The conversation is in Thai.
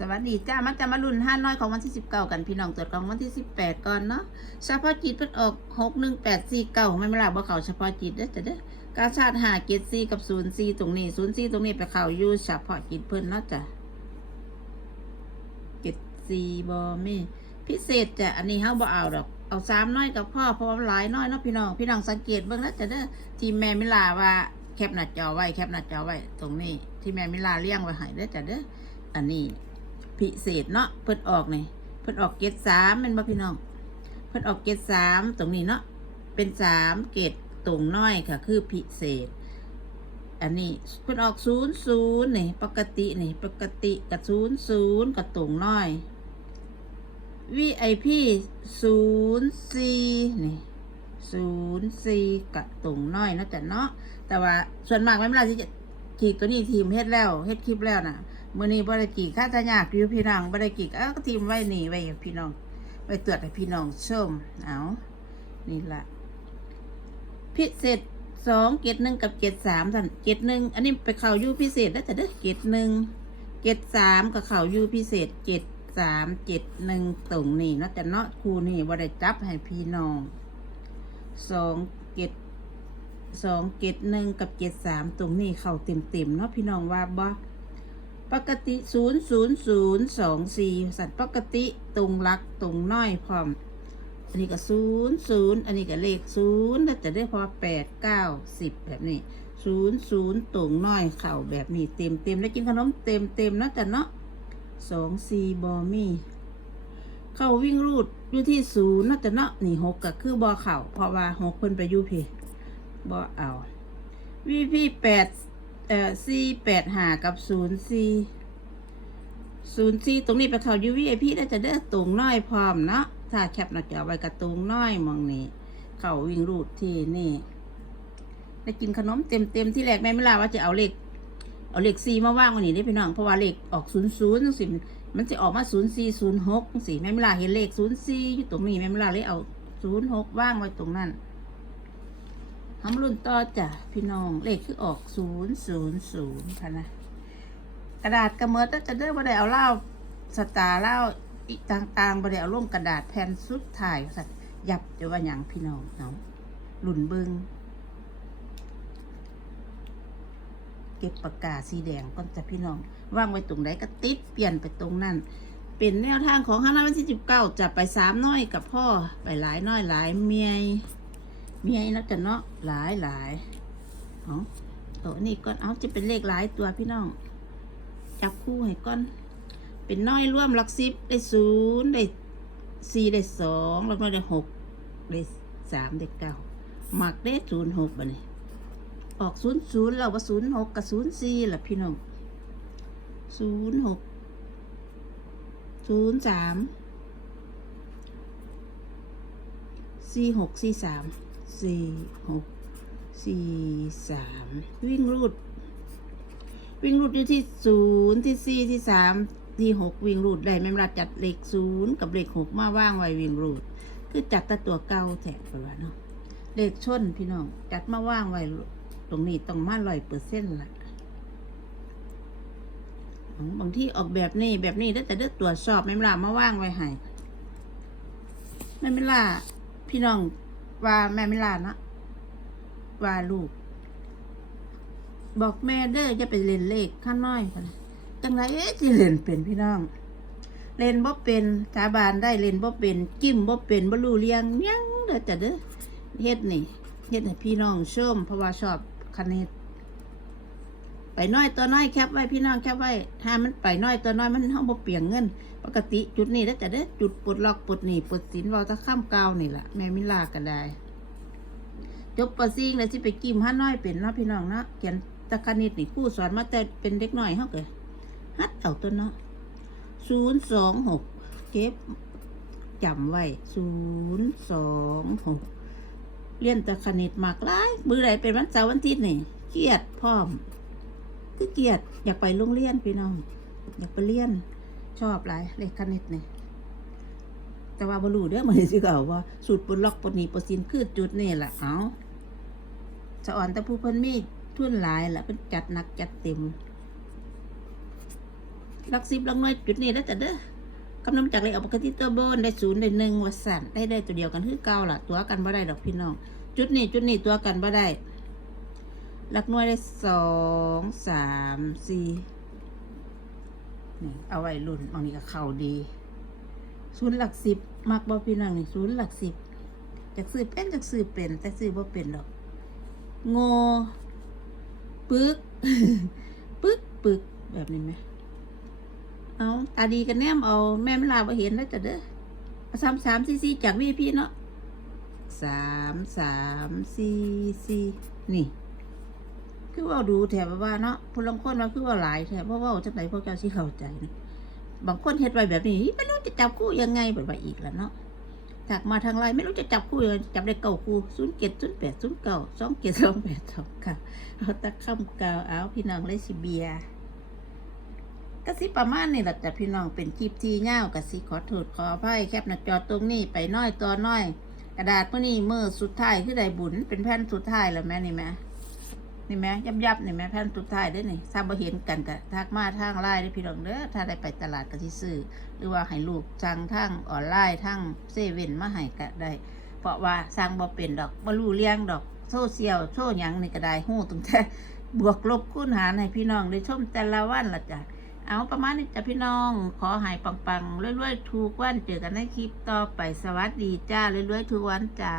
สวัสดีจ้า มันจะมารุ่นห้าน้อยของวันที่สิบเก้ากันพี่น้องตรวจของวันที่สิบแปดก่อนเนาะเฉพาะจิตเพิ่นออกหกหนึ่งแปดสี่เก้าไม่มาลาบ่เขาเฉพาะจิตเด้อจ้ะเด้อกาชาติหาเกตซีกับศูนย์ซีตรงนี้ศูนย์ซีตรงนี้ไปเข้าอยู่เฉพาะจิตเพิ่นเนาะจ้ะเกตซีบอมีพิเศษจ้ะอันนี้เฮาบ่เอาดอกเอาสามน้อยกับพ่อเพราะว่าหลายน้อยเนาะพี่น้องพี่น้องสังเกตเบิ่งนะจ้ะเด้อที่แม่มิลาว่าแคปหน้าจอไว้แคปหน้าจอไว้ตรงนี้ ที่แม่มิลาเลี้ยงไว้ให้เด้อจ้ะเด้ออันนี้ พิเศษเนาะเพิ่นออกนี่เพิ่นออกเกตสามเป็นบ่พี่น้อง เพิ่นออกเกตสามตรงนี้เนาะเป็นสามเกตตรงน้อยค่ะ คือพิเศษ อันนี้เพิ่นออกศูนย์ศูนย์นี่ปกตินี่ปกติกับศูนย์ศูนย์กับตรงน้อย VIP ศูนย์สี่นี่ศูนย์สี่กับตรงน้อยนะจ้ะเนาะแต่ว่าส่วนมากไม่เป็นไรที่จะทีตัวนี้ทีมเฮ็ดแล้วเฮ็ดคลิปแล้วน่ะ มื่อนี้บริกีค่าจะยากอยู่พี่น้องบริกีเอ้าก็ทีมไว้นี่ไว้พี่น้องไว้ตรวจให้พี่น้องชมเอานี่ละพิเศษสองเกตหนึ่งกับเกตสามท่านเกตหนึ่งอันนี้ไปเข่ายูพิเศษแล้วแต่เด้อเกตหนึ่งเกตสามกับเข่ายูพิเศษเกตสามเกตหนึ่งตรงนี่นาะแต่เนาะครูนี่บริจับให้พี่น้องสองเกตสองเกตหนึ่งกับเกตสามตรงนี้เข่าเต็มเต็มเนาะพี่น้องว่าบ่ ปกติศูนย์ศูนย์ศูนย์สองสี่สัตว์ปกติตรงรักตรงน้อยพร้อม อันนี้ก็ศูนย์ศูนย์อันนี้ก็เลขศูนย์แล้วจะได้พอแปดเก้าสิบแบบนี้ศูนย์ศูนย์ตรงน้อยเข่าแบบนี้เต็มเต็มแล้วกินขนมเต็มเต็มนะจ๊ะเนาะสองสี่บอมี่เข้าวิ่งรูดอยู่ที่ศูนย์นะจ๊ะเนาะนี่หกก็คือบอเข่าเพราะว่าหกเพิ่นไปอยู่พี่บอเอาวีพีแปด เอ่อสี่แปดหากับศูนย์สี่ศูนย์สี่ตรงนี้ไปเขายูวีไอพีได้จะได้ตรงน้อยพร้อมเนาะถ้าแคปหน้าจอไว้กับตรงน้อยมองนี่เขาวิ่งรูดที่นี่ได้กินขนมเต็มเต็มที่แรกแม่ไม่ลาว่าจะเอาเลขเอาเลขสี่มาว่างวันนี้ได้พี่น้องเพราะว่าเลขออกศูนย์ศูนย์สิมันจะออกมาศูนย์สี่ศูนย์หกสี่แม่ไม่ลาเห็นเลขศูนย์สี่อยู่ตรงนี้แม่ไม่ลาเลยเอาศูนย์หกว่างไว้ตรงนั้น ทำรุ่นต่อจ้ะพี่น้องเลขคือออกศูนย์ศูนย์ศูนย์ค่ะนะกระดาษกระเมิดแล้วจะเด้อบ่ได้เอาเหล้าสตาร์เหล้าอีกต่างๆบ่ได้เอาลงกระดาษแผ่นสุดท้ายสัตว์ยับจะว่าหยังพี่น้องเนาะรุ่นเบิงเก็บปากกาสีแดงก่อนจะพี่น้องว่างไว้ตรงไหนก็ติดเปลี่ยนไปตรงนั้นเป็นแนวทางของห้าน้าวันที่สิบเก้าจะไปสามน้อยกับพ่อไปหลายน้อยหลายเมีย มีไอ้นักกันเนาะหลายหลายเอาตัวนี้ก้อนเอาจะเป็นเลขหลายตัวพี่น้อง จับคู่ให้ก้อน เป็นน้อยร่วมหลักสิบได้ศูนย์ได้สี่ได้สองแล้วก็ได้หกได้สามได้เก้าหมักได้ศูนย์หกบะนี่ออกศูนย์ศูนย์เราว่าศูนย์หกกับศูนย์สี่ล่ะพี่น้องศูนย์หกศูนย์สามสี่หกสี่สาม สี่หกสี่สามวิ่งรูด วิ่งรูดอยู่ที่ศูนย์ที่สี่ที่สามที่หกวิ่งรูดได้แม่เวลาจัดเลขศูนย์กับเลขหกมาว่างไว้วิ่งรูด คือจัดแตตัวเก่าแถบไปว่าเนาะเลขชนพี่น้อง จัดมาว่างไว้ตรงนี้ต้องมาร้อยเปอร์เซ็นต์ละบางที่ออกแบบนี้แบบนี้ได้แต่เด้อตรวจสอบแม่เวลามาว่างไว้ให้แม่เวลาพี่น้อง ว่าแม่ไม่ลานะว่าลูก บอกแม่เด้อจะไปเล่นเลขข้าน้อยกันจังไรเอ๊ะที่เล่นเป็นพี่น้อง เล่นบ่เป็นสาบานได้เล่นบ่เป็นจิ้มบ่เป็นบ่รู้เรียงยังเด้อแต่เด้อเฮ็ดนี่เฮ็ดให้พี่น้องชมเพราะว่าชอบคณิต ไปน้อยตัวน้อยแคปไว้พี่น้องแคปไว้ถ้ามันไปน้อยตัวน้อยมันเฮาบ่เปลียงเงิน ปกติจุดนี้แล้วแต่เด้จุดปลดล็อกปลดหนีปลดสินเว้าตะข้ามกาวนี่แหละแม่มิลาก็ได้ จบปซิงแล้วสิไปกิมห้าน้อยเป็นเนาะพี่น้องเนาะเขียนตะคณิตนี่คู่สอนมาแต่เป็นเด็กน้อยเฮาเกิฮัดเอาตัวเนาะศูนย์สองหกเก็บจำไว้ศูนย์สองหกเรียนตะคณิตมากหลายมือไหนเป็นวันเสาร์วันอาทิตย์นี่เครียดพร้อม คือเกียดอยากไปโรงเรียนพี่น้อง อยากไปเรียน ชอบหลายเลขคณิตเนี่ยแต่ว่าบรูเด้อมันสิเก่าว่าสูตรปลดล็อกปลดหนีปลดสินคือจุดนี่แหละเอาสะอ่อนแต่ผู้เพิ่นมีทุนหลายแหละเป็นจัดหนักจัดเต็มลักสิบลักน่วยจุดนี้แล้วแต่เด้อกำนำจากเลขเอาปกติตัวบนได้ศูนย์ได้หนึ่งวัสันได้ได้ตัวเดียวกันคือเก่าล่ะ ตัวกันบ่ได้ดอกพี่น้อง จุดนี้จุดนี้ตัวกันบ่ได้ หลักหน่วยได้สองสามสี่นี่เอาไว้รุ่นบางนี้ก็เข้าดีศูนย์หลักสิบมักบ่พี่น้องนี่ศูนย์หลักสิบจากซื้อเป็นจากซื้อเป็น แต่ซื้อบ่เป็นดอกโง่ปึกปึกปึกแบบนี้ไหมเอาตาดีกันแนมเอาแม่ไม่ลาบ่เห็นแล้วจะเด้อสามสามสี่สี่จากวีพี่เนาะสามสามสี่สี่นี่ คือว่าดูแถบว่าเนาะผู้ลงคนว่าคือว่าหลายแถบเพราะว่าจังไหนพวกเจ้าสิเข้าใจนะบางคนเฮ็ดไว้แบบนี้ไม่รู้จะจับคู่ยังไงแบบว่าอีกแล้วเนาะจากมาทางไลน์ไม่รู้จะจับคู่ยังไงจับได้เก่าคู่ศูนย์เจ็ดศูนย์แปดศูนย์เก้าสองเจ็ดสองแปดสองค่ะเอาตะค่ำเก่าเอาพี่น้องเลยสิเบียกสิประมาณนี่แหละจ้ะพี่น้องเป็นคลิปที่ยาวกสิขอโทษขออภัยแคปหน้าจอตรงนี้ไปน้อยตัวน้อย กระดาษพวกนี้มือสุดท้ายคือได้บุญเป็นแผ่นสุดท้ายแล้วแม่นี่แม่ นี่แม่ยับยับนี่แม่แผ่นสุดท้ายได้นี่ถ้าบ่เห็นกันก็ทักมาทางไลน์ได้พี่น้องเด้อถ้าได้ไปตลาดก็สิซื้อหรือว่าให้ลูกสั่งทางออนไลน์ทางเซเว่นมาให้ก็ได้ เพราะว่าสั่งบ่เป็นดอกบ่รู้เลี้ยงดอกโซเชียลโชว์หยังนี่ก็ได้ฮู้ตั้งแต่บวกลบคูณหารให้พี่น้องได้ชมแต่ละวันละจ้ะเอาประมาณนี้จ้ะพี่น้อง ขอหายปังๆรวยๆทุกวันเจอกันในคลิปต่อไปสวัสดีจ้ารวยๆทุกวันจ้า